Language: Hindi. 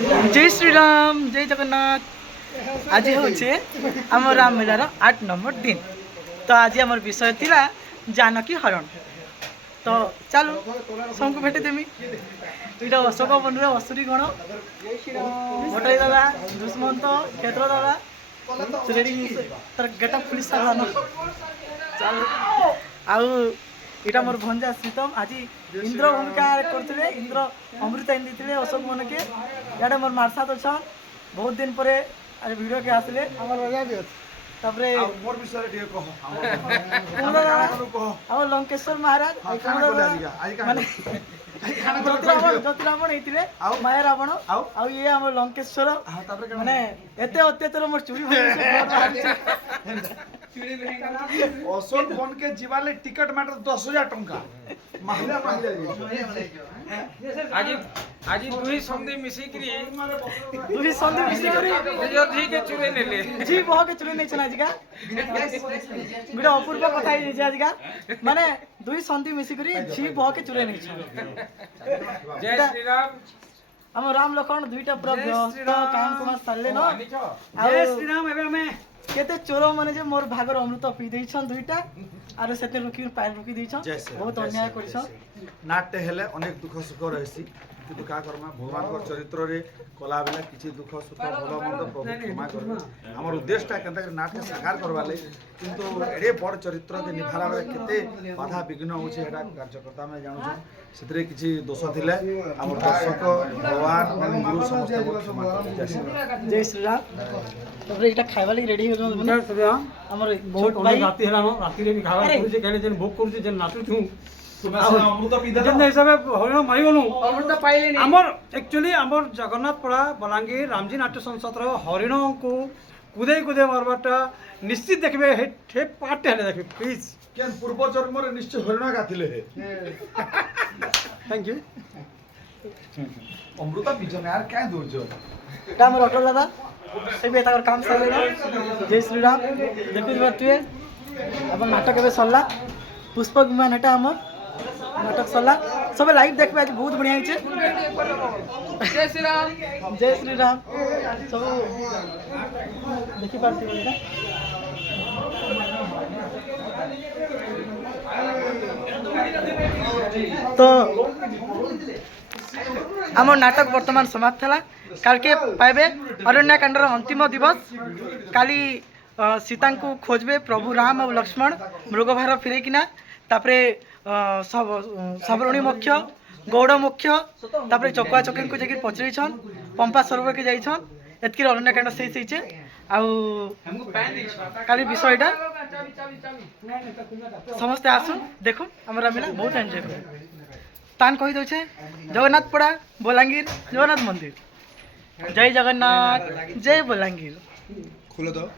जय श्री राम जय जगन्नाथ। आज हूँ आम राम मेलार 8 नंबर दिन। तो आज आम विषय थिला जानकी हरण। तो चलो सबको भेटे देमी। ये अशोक बंधु असुरी गण भटाई दादा दुष्मंत क्षेत्र दादा तर गेटअप पुलिस चल आउ इटा मोर भंजा सीतम आज इंद्र भूमिका करते इंद्र अमृता इन अशोक मन के इे मोर मार्सात अच्छा बहुत दिन पर आज वीडियो के आसले तापरे मोर विषय रे कह लंकेश्वर महाराज माने ज्योतिरावण होते माया रावण आउ ये आम लंकेश्वर माने एते अत्याचार मोर चूड़ी अशोक बन के जीवाले टिकट मात्र 10,000 टंका महिला आज आज दुई संधि मिसी करी जी के चुरे नेले जी बह के चुरे नहीं आज का गोटे अपूर्व कथा आज का माने दुई संधि मिसी करी जी बह के चुरे नहीं जय श्री राम हम राम लखन दुईटा पूरा व्यस्त काम कुमार सारे न जय श्री राम एबे हमें केते चोर माने जे मोर भागर अमृत पी देछन दुईटा आरो सेते रुकी पार रुकी देछन बहुत अन्याय करछन नाट्य हेले अनेक दुख सुख रहसी किंतु का करमा भगवान को चरित्र रे कला बेला किछि दुख सुख भलो मंद प्रभु क्षमा करबे हमर उद्देश्यटा केनता के नाट्य साकार करवाले किंतु एडे बड़ चरित्र के निभाला बेला केते बाधा विघ्न होछि हेडा कार्यकर्ता में जानु छ सेतरे किछि दोष थिले हमर दर्शक भगवान गुरु समस्त को क्षमा करबे जय श्री राम तबरे इटा खाइबा लागि रेडी हो जन जय श्री राम हमर बहुत भाई राती हेला न राती रे भी खावा करू जे जन भोग करू जे नाटू छु अमृत पीदा जन हिसाबे हरिण मारी गनु अमृत पाइले नहीं हमर एक्चुअली हमर जगन्नाथपड़ा बलांगीर रामजी नाट्य संसद रो हरिण को कुदे कुदे मारबाटा निश्चित देखबे हे पार्ट हेले देखबे प्लीज केन पूर्व जन्म रे निश्चय हरिण गाथिले हे थैंक यू अमृत पीजन यार क्या दूरजो काम रटल दादा से भी ताकर काम सारे जय श्री राम देखु बातुए अपन नाटक एबे सरला पुष्पक विमान हेटा हमर नाटक सरला सब लाइव देखबे आज बहुत बढ़िया छै जय श्री राम सब देखि पारती बोलता तो आम नाटक वर्तमान समाप्त थला काल के पाइबे अरण्यकांडर अंतिम दिवस काली सीता को खोजबे प्रभु राम और लक्ष्मण मृगभार फिरेकिना तापरे सबरणी मुख्य गौड़ मुख्य तापरे चकुआ चकी को जाकर पचरईछन पंपा सरोवर के जाइछन एतकी अरण्यकांड से आउ काली विषयटा समस्ते आसुन देखो हमरा मिला बहुत एंजॉय कर तान कही दे जगन्नाथपड़ा बलांगीर जगन्नाथ मंदिर जय जगन्नाथ जय बलांगीर खुलो दो